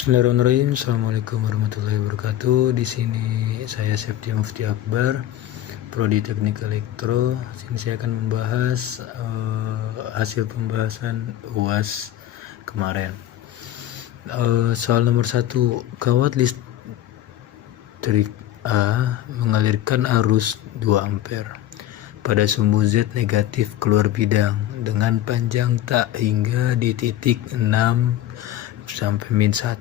Bismillahirrahmanirrahim. Assalamualaikum warahmatullahi wabarakatuh. Di sini saya Septi Mufti Akbar, Prodi Teknik Elektro. Sini saya akan membahas hasil pembahasan UAS kemarin. Soal nomor 1, kawat listrik A mengalirkan arus 2 ampere pada sumbu Z negatif keluar bidang dengan panjang tak hingga di titik 6 sampai min 1.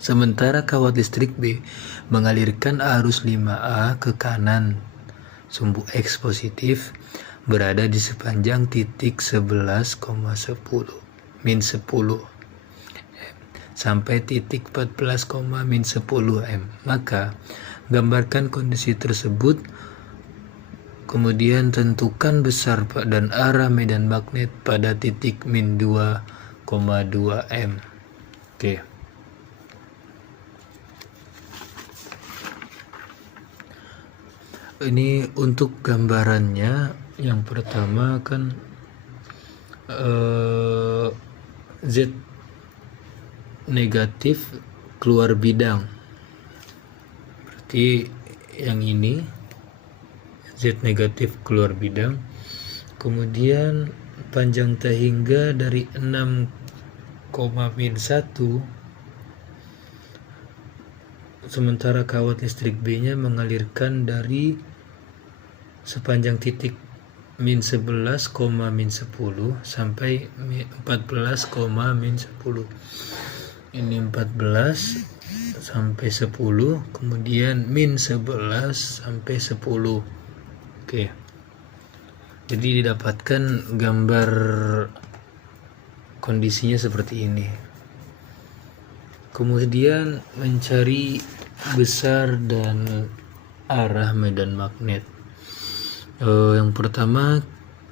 Sementara kawat listrik B mengalirkan arus 5A ke kanan sumbu X positif berada di sepanjang titik 11,10 min 10 sampai titik 14, min 10 M. Maka gambarkan kondisi tersebut, kemudian tentukan besar dan arah medan magnet pada titik min 2,2 M. Oke. Ini untuk gambarannya. Yang pertama kan Z negatif keluar bidang, berarti yang ini Z negatif keluar bidang, kemudian panjang tak hingga dari 6, min 1, sementara kawat listrik B nya mengalirkan dari sepanjang titik min 11, min 10 sampai 14, min 10. Ini 14 sampai 10, kemudian min 11 sampai 10. Oke. Jadi didapatkan gambar kondisinya seperti ini. Kemudian mencari besar dan arah medan magnet. Yang pertama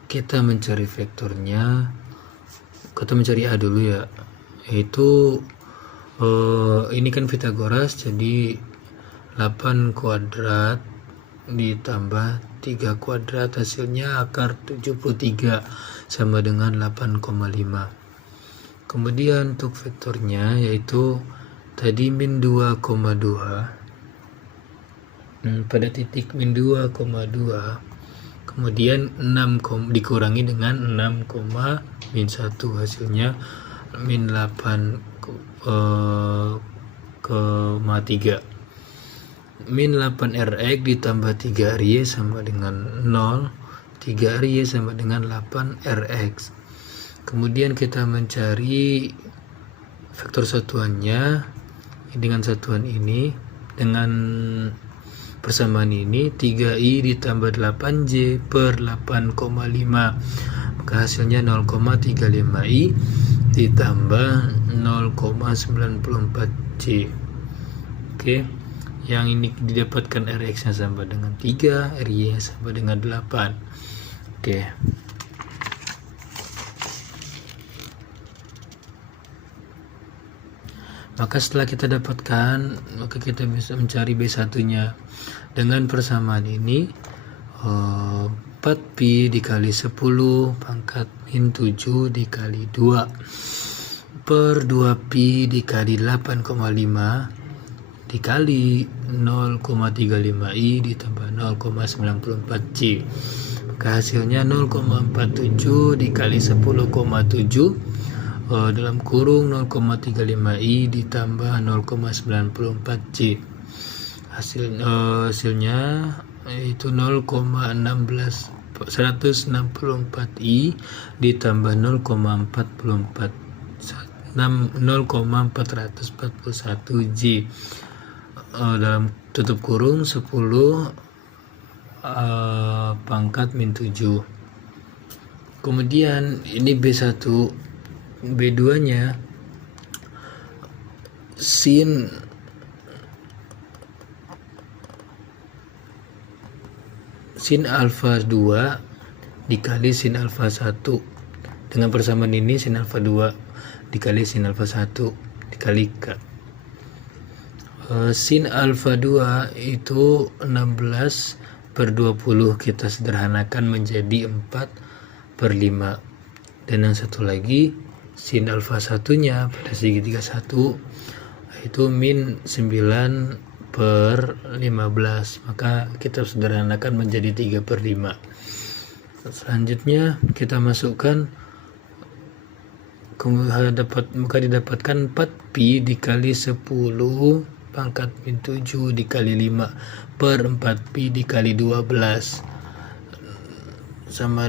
kita mencari vektornya. Kita mencari A dulu ya, yaitu ini kan Pythagoras, jadi 8 kuadrat ditambah 3 kuadrat hasilnya akar 73 sama dengan 8,5. Kemudian untuk vektornya yaitu tadi min 2,2 pada titik min 2,2, kemudian 6 dikurangi dengan 6, min 1 hasilnya min 8,3. Min 8 Rx ditambah 3 Ry sama dengan 0. 3 Ry sama dengan 8 Rx. Kemudian kita mencari vektor satuannya dengan satuan ini, dengan persamaan ini 3i ditambah 8j per 8,5, maka hasilnya 0,35i ditambah 0,94j. Oke, yang ini didapatkan Rx nya sama dengan 3, Ry nya sama dengan 8. Oke. Maka setelah kita dapatkan, maka kita bisa mencari B1 nya dengan persamaan ini, 4pi dikali 10 pangkat min 7 dikali 2 per 2pi dikali 8,5 dikali 0,35i ditambah 0,94j, maka hasilnya 0,47 dikali 10,7 dalam kurung 0,35i ditambah 0,94j. Hasilnya itu 164i ditambah 0,441j dalam tutup kurung 10 pangkat min 7. Kemudian ini B1. B2 nya sin alfa 2 dikali sin alfa 1 dengan persamaan ini sin alfa 2 dikali sin alfa 1 dikali K. Sin alfa 2 itu 16 per 20, kita sederhanakan menjadi 4/5. Dan yang satu lagi sin alfa satunya pada segitiga 1 itu min 9 per 15, maka kita sederhanakan menjadi 3/5. Selanjutnya kita masukkan, maka didapatkan 4pi dikali 10 pangkat min 7 dikali 5 per 4pi dikali 12 sama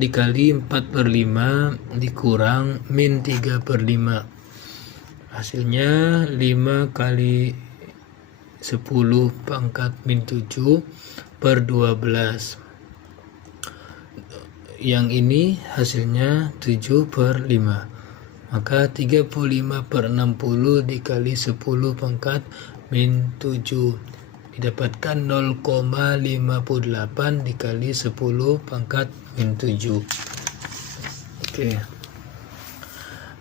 dikali 4/5 dikurang min 3/5, hasilnya 5 kali 10 pangkat min 7 per 12. Yang ini hasilnya 7/5, maka 35/60 dikali 10 pangkat min 7 didapatkan 0,58 dikali 10 pangkat min 7. Oke.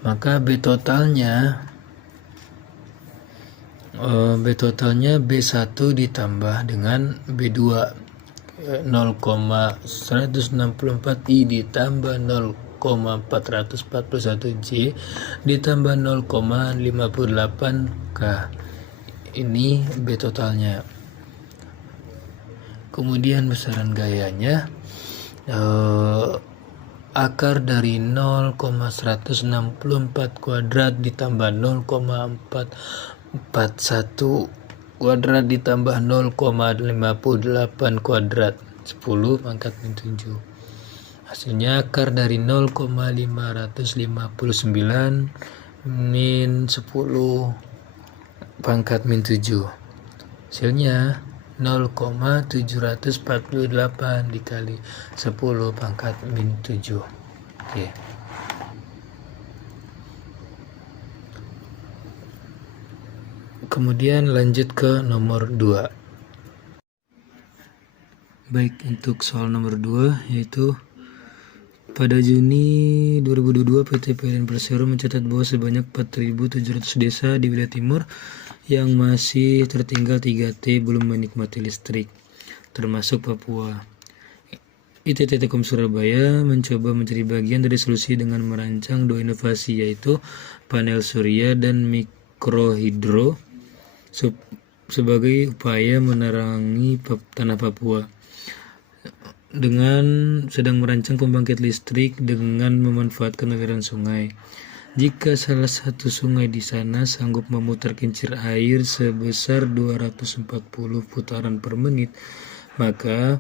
Maka B totalnya B1 ditambah dengan B2, 0,164I ditambah 0,441J ditambah 0,58K. Ini B totalnya. Kemudian besaran gayanya, akar dari 0,164 kuadrat ditambah 0,441 kuadrat ditambah 0,58 kuadrat 10 pangkat min 7. Hasilnya akar dari 0,559 min 10 pangkat min 7. Hasilnya 0,748 dikali 10 pangkat min 7. Oke. Kemudian lanjut ke nomor 2. Baik, untuk soal nomor 2 yaitu pada Juni 2022 PT PLN Persero mencatat bahwa sebanyak 4.700 desa di wilayah timur yang masih tertinggal 3T belum menikmati listrik, termasuk Papua. ITT Telkom Surabaya mencoba mencari bagian dari solusi dengan merancang 2 inovasi, yaitu panel surya dan mikrohidro sebagai upaya menerangi tanah Papua. Dengan sedang merancang pembangkit listrik dengan memanfaatkan aliran sungai. Jika salah satu sungai di sana sanggup memutar kincir air sebesar 240 putaran per menit, maka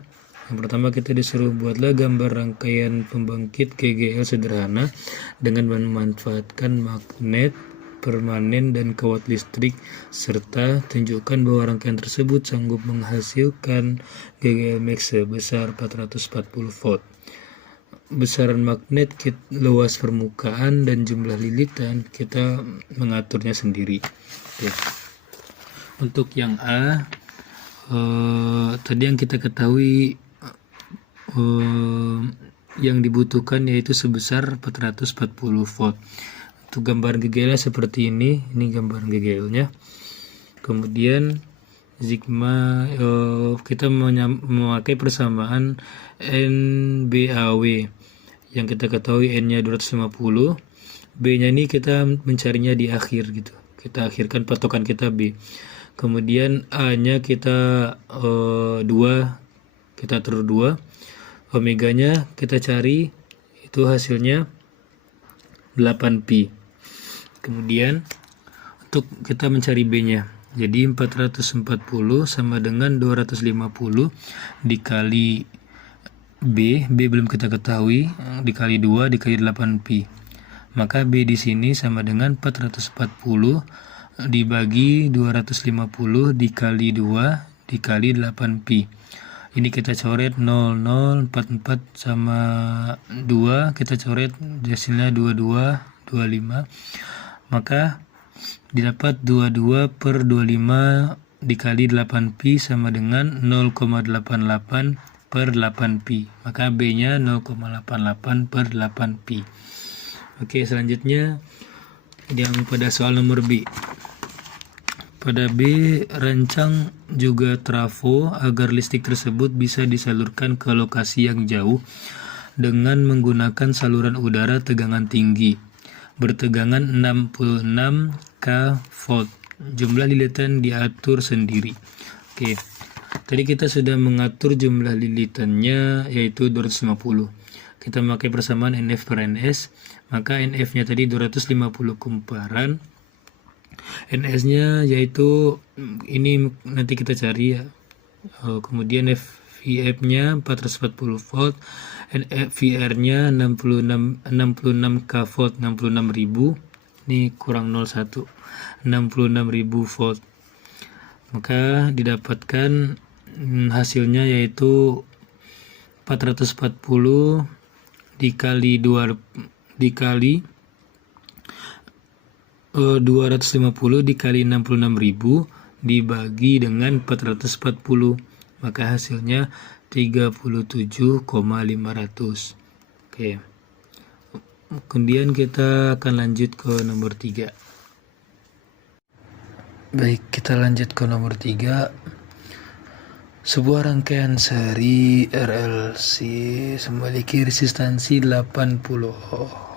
yang pertama kita disuruh buatlah gambar rangkaian pembangkit GGL sederhana dengan memanfaatkan magnet permanen dan kawat listrik, serta tunjukkan bahwa rangkaian tersebut sanggup menghasilkan GGL max sebesar 440 volt. Besaran magnet, luas permukaan, dan jumlah lilitan kita mengaturnya sendiri. Oke. Untuk yang A, tadi yang kita ketahui yang dibutuhkan yaitu sebesar 440 volt. Untuk gambar GGL seperti ini gambar GGL-nya. Kemudian sigma kita memakai persamaan NBAW yang kita ketahui N-nya 250, B-nya ini kita mencarinya di akhir gitu. Kita akhirkan patokan kita B. Kemudian A-nya kita 2, kita atur 2. Omeganya kita cari, itu hasilnya 8pi. Kemudian untuk kita mencari B-nya, jadi 440 sama dengan 250 dikali B belum kita ketahui, dikali 2 dikali 8pi. Maka B di sini sama dengan 440 dibagi 250 dikali 2 dikali 8pi. Ini kita coret 0044 sama 2, kita coret hasilnya 2225. Maka didapat 22 per 25 dikali 8pi sama dengan 0,88 per 8pi. Maka B-nya 0,88 per 8pi. Oke, selanjutnya yang pada soal nomor B. Pada B, rancang juga trafo agar listrik tersebut bisa disalurkan ke lokasi yang jauh dengan menggunakan saluran udara tegangan tinggi bertegangan 66 kV. Jumlah lilitan diatur sendiri. Oke. Tadi kita sudah mengatur jumlah lilitannya yaitu 250. Kita pakai persamaan NF per NS, maka NF-nya tadi 250 kumparan. NS-nya yaitu ini nanti kita cari ya. Kemudian VF-nya 440 volt, VR-nya 66 kV, 66.000. Ini kurang 01, 66.000 volt. Maka didapatkan hasilnya yaitu 440 dikali 250 dikali 66.000 dibagi dengan 440, maka hasilnya 37,500. Oke. Kemudian kita akan lanjut ke nomor 3. Baik, kita lanjut ke nomor 3. Sebuah rangkaian seri RLC memiliki resistansi 80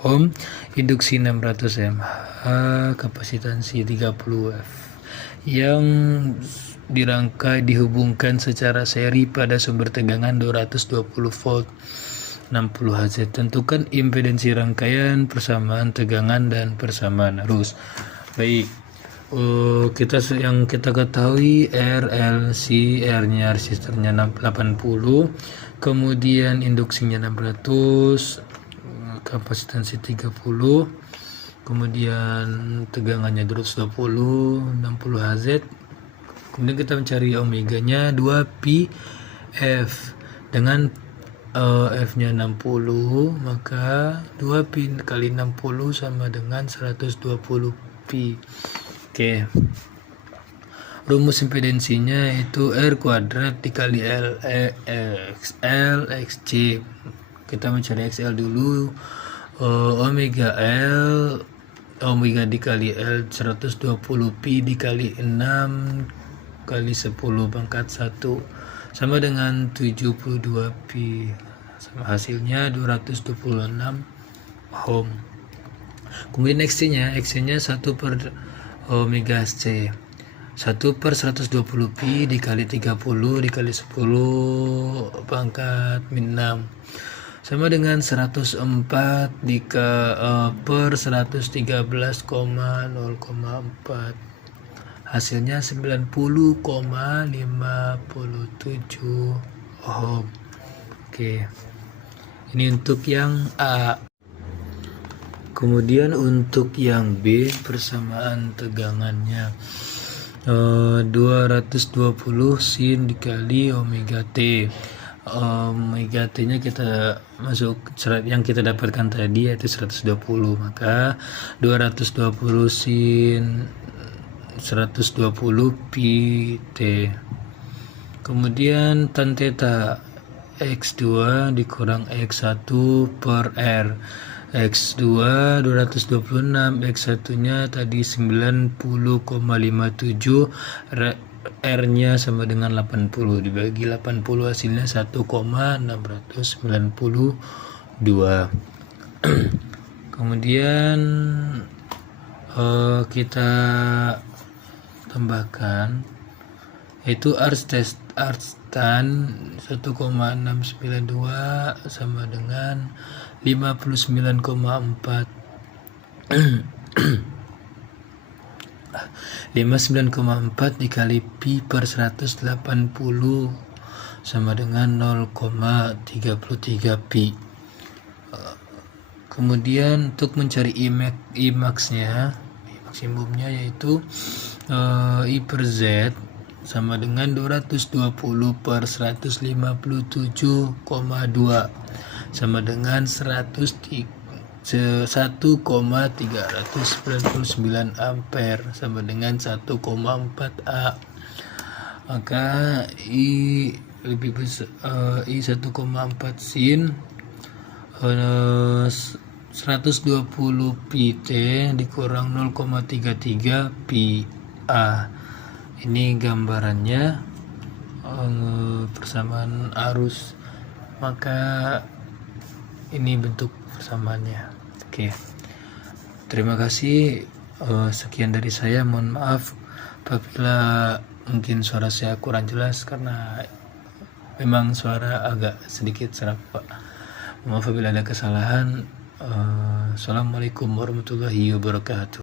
ohm, induksi 600 mH, kapasitansi 30 F, yang dirangkai dihubungkan secara seri pada sumber tegangan 220 volt 60 Hz. Tentukan impedansi rangkaian, persamaan tegangan, dan persamaan arus. Baik. Yang kita ketahui RLC, R-nya resistornya 80, kemudian induksinya 600, kapasitansi 30, kemudian tegangannya 220, 60 Hz. Kemudian kita mencari omeganya 2 pi F. Dengan F-nya 60, maka 2 pi kali 60 sama dengan 120 pi. Oke. Rumus impedansinya itu R kuadrat dikali L XC. Kita mencari XL dulu. Omega L, omega dikali L 120 pi dikali 6 kali 10 pangkat 1 sama dengan 72 pi. Sama hasilnya 226 ohm. Kemudian XC-nya 1 per omega C, 1 per 120 pi dikali 30 dikali 10 pangkat min 6 sama dengan 104 per 113,0,4. Hasilnya 90,57 ohm. Oke. Ini untuk yang A. Kemudian untuk yang B, persamaan tegangannya 220 sin dikali omega T. Omega T nya kita masuk yang kita dapatkan tadi yaitu 120, maka 220 sin 120 pi T. Kemudian tan theta X2 dikurang X1 per R. X2 226, X1 nya tadi 90,57, R nya sama dengan 80, dibagi 80 hasilnya 1,692. Kemudian kita tambahkan yaitu Arstan 1,692 sama dengan 59,4 59,4 dikali pi per 180 sama dengan 0,33 pi. Kemudian untuk mencari Imax-nya, maksimumnya yaitu I per Z sama dengan 220 per 157,2 sama dengan 1,399 ampere sama dengan 1,4 A. Maka I lebih besar, I 1,4 sin 120 pi T dikurang 0,33 pi A. Ini gambarannya persamaan arus. Maka ini bentuk persamaannya. Oke, terima kasih. Sekian dari saya, mohon maaf apabila mungkin suara saya kurang jelas karena memang suara agak sedikit serak, Pak. Maaf apabila ada kesalahan. Assalamualaikum warahmatullahi wabarakatuh.